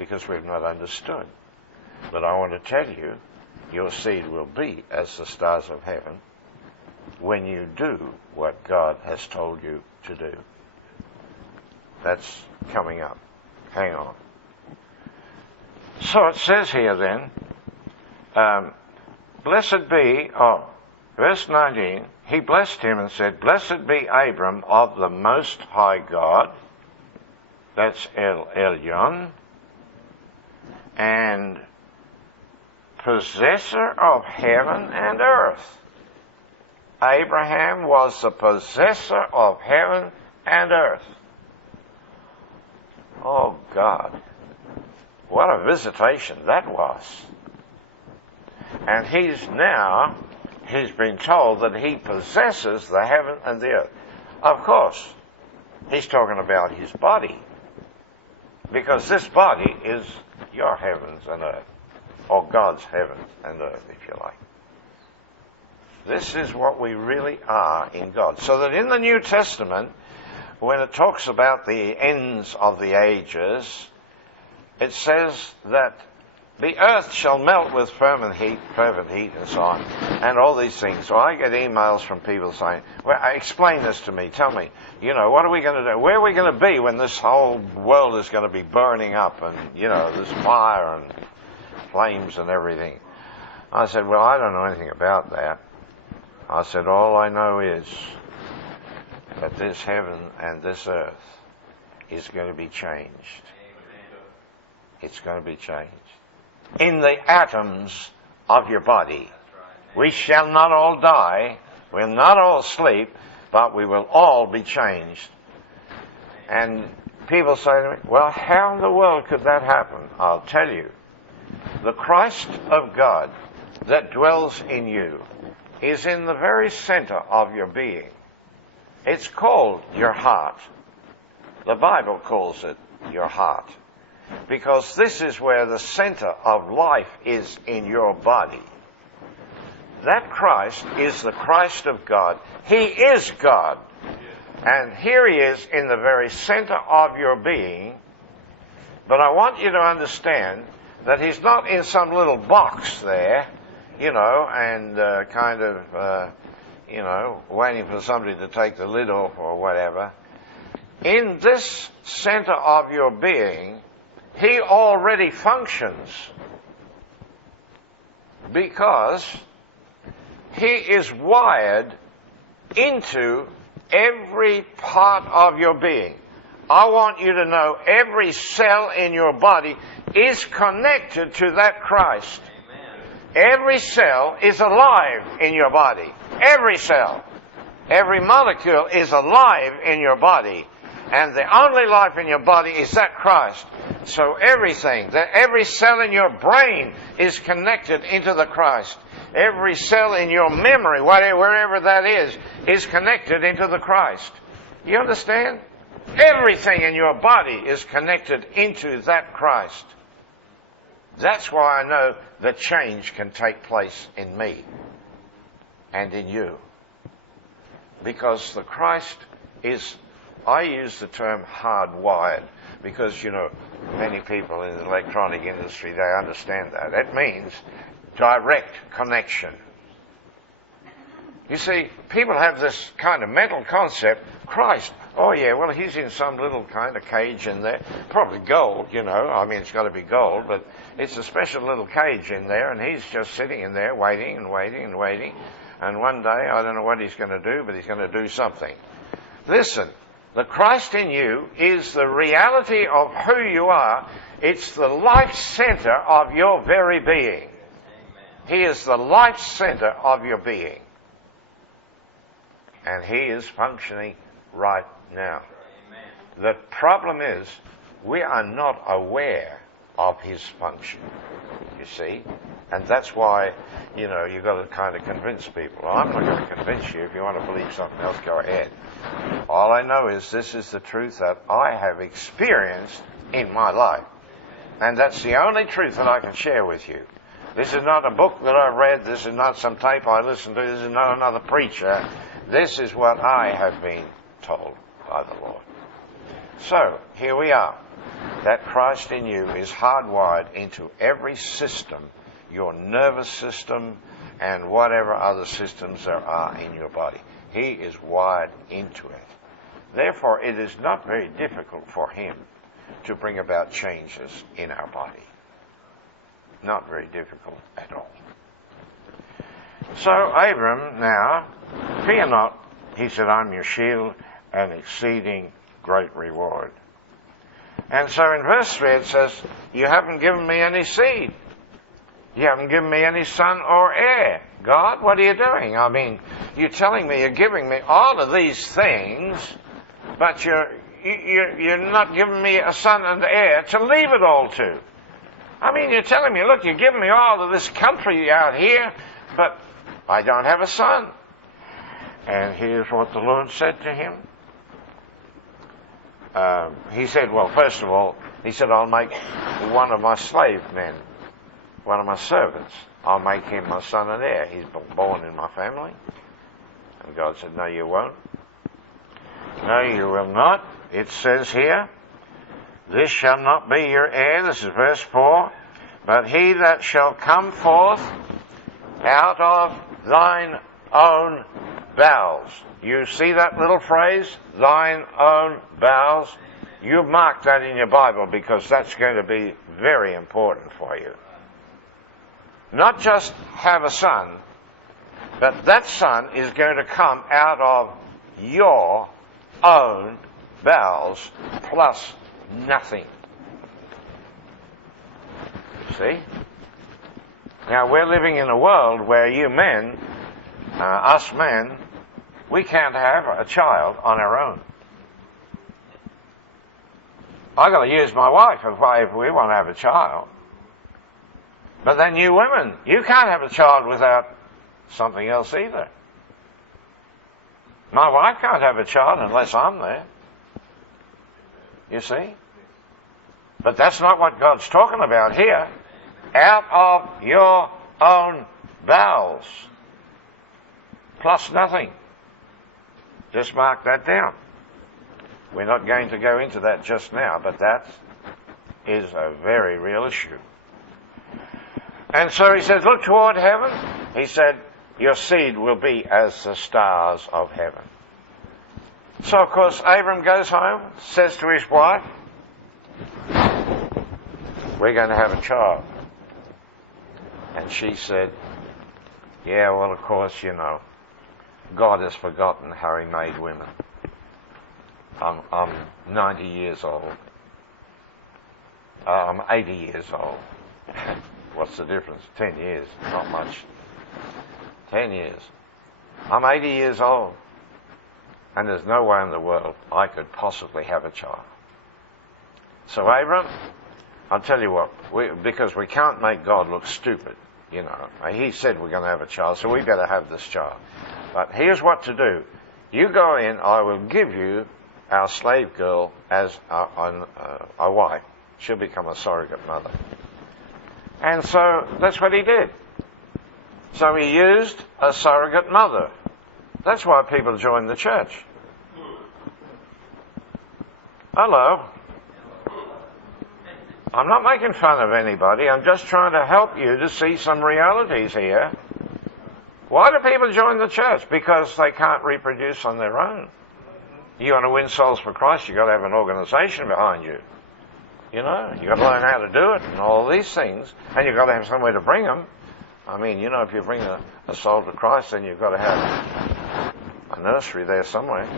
because we've not understood. But I want to tell you, your seed will be as the stars of heaven when you do what God has told you to do. That's coming up. Hang on. So it says here then, blessed be, verse 19, he blessed him and said, blessed be Abram of the Most High God, that's El Elyon, and possessor of heaven and earth. Abraham was the possessor of heaven and earth. Oh God, what a visitation that was. And he's been told that he possesses the heaven and the earth. Of course, he's talking about his body, because this body is your heavens and earth, or God's heavens and earth, if you like. This is what we really are in God. So that in the New Testament, when it talks about the ends of the ages, it says that the earth shall melt with fervent heat, and so on, and all these things. So I get emails from people saying, well, explain this to me, tell me, what are we going to do? Where are we going to be when this whole world is going to be burning up and, there's fire and flames and everything? I said, well, I don't know anything about that. I said, all I know is that this heaven and this earth is going to be changed. It's going to be changed. In the atoms of your body. We shall not all die, we'll not all sleep, but we will all be changed. And people say to me, well, how in the world could that happen? I'll tell you. The Christ of God that dwells in you is in the very center of your being. It's called your heart. The Bible calls it your heart. Because this is where the center of life is in your body. That Christ is the Christ of God. He is God. And here he is in the very center of your being. But I want you to understand that he's not in some little box there, and waiting for somebody to take the lid off or whatever. In this center of your being, he already functions because he is wired into every part of your being. I want you to know every cell in your body is connected to that Christ. Every cell is alive in your body. Every cell. Every molecule is alive in your body. And the only life in your body is that Christ. So every cell in your brain is connected into the Christ. Every cell in your memory, wherever that is connected into the Christ. You understand? Everything in your body is connected into that Christ. That's why I know that change can take place in me and in you. Because the Christ is, I use the term hardwired, because, many people in the electronic industry, they understand that. It means direct connection. You see, people have this kind of mental concept, Christ, oh yeah, well, he's in some little kind of cage in there. Probably gold, it's got to be gold, but it's a special little cage in there, and he's just sitting in there waiting and waiting and waiting. And one day, I don't know what he's going to do, but he's going to do something. Listen, the Christ in you is the reality of who you are. It's the life center of your very being. He is the life center of your being. And he is functioning right now. The problem is, we are not aware of his function, you see. And that's why, you've got to kind of convince people. I'm not going to convince you. If you want to believe something else, go ahead. All I know is this is the truth that I have experienced in my life. And that's the only truth that I can share with you. This is not a book that I read. This is not some tape I listened to. This is not another preacher. This is what I have been told by the Lord. So, here we are. That Christ in you is hardwired into every system, your nervous system and whatever other systems there are in your body. He is wired into it. Therefore, it is not very difficult for him to bring about changes in our body. Not very difficult at all. So Abram now, fear not, he said, I'm your shield and exceeding great reward. And so in verse 3 it says, you haven't given me any seed. You haven't given me any son or heir. God, what are you doing? I mean, you're telling me you're giving me all of these things, but you're not giving me a son and heir to leave it all to. I mean, you're telling me, look, you're giving me all of this country out here, but I don't have a son. And here's what the Lord said to him. He said, well, first of all, he said, I'll make one of my slave men, one of my servants, I'll make him my son and heir. He's born in my family. And God said, no, you won't. No, you will not. It says here, this shall not be your heir. This is verse 4. But he that shall come forth out of thine own bowels. You see that little phrase? Thine own bowels. You mark that in your Bible because that's going to be very important for you. Not just have a son, but that son is going to come out of your own bowels plus nothing. See? Now we're living in a world where you men, us men, we can't have a child on our own. I've got to use my wife if we want to have a child. But then you women, you can't have a child without something else either. My wife can't have a child unless I'm there. You see? But that's not what God's talking about here. Out of your own bowels. Plus nothing. Just mark that down. We're not going to go into that just now, but that is a very real issue. And so he says, look toward heaven. He said, your seed will be as the stars of heaven. So, of course, Abram goes home, says to his wife, we're going to have a child. And she said, yeah, well, of course, you know, God has forgotten how he made women. I'm 90 years old. I'm 80 years old. What's the difference? 10 years. Not much. 10 years. I'm 80 years old. And there's no way in the world I could possibly have a child. So Abram, I'll tell you what, because we can't make God look stupid, you know. He said we're going to have a child, so we better have this child. But here's what to do. You go in, I will give you our slave girl as a wife. She'll become a surrogate mother. And so that's what he did. So he used a surrogate mother. That's why people join the church. Hello. I'm not making fun of anybody. I'm just trying to help you to see some realities here. Why do people join the church? Because they can't reproduce on their own. You want to win souls for Christ, you've got to have an organization behind you. You know, you've got to learn how to do it and all these things. And you've got to have somewhere to bring them. I mean, you know, if you bring a soul to Christ, then you've got to have a nursery there somewhere.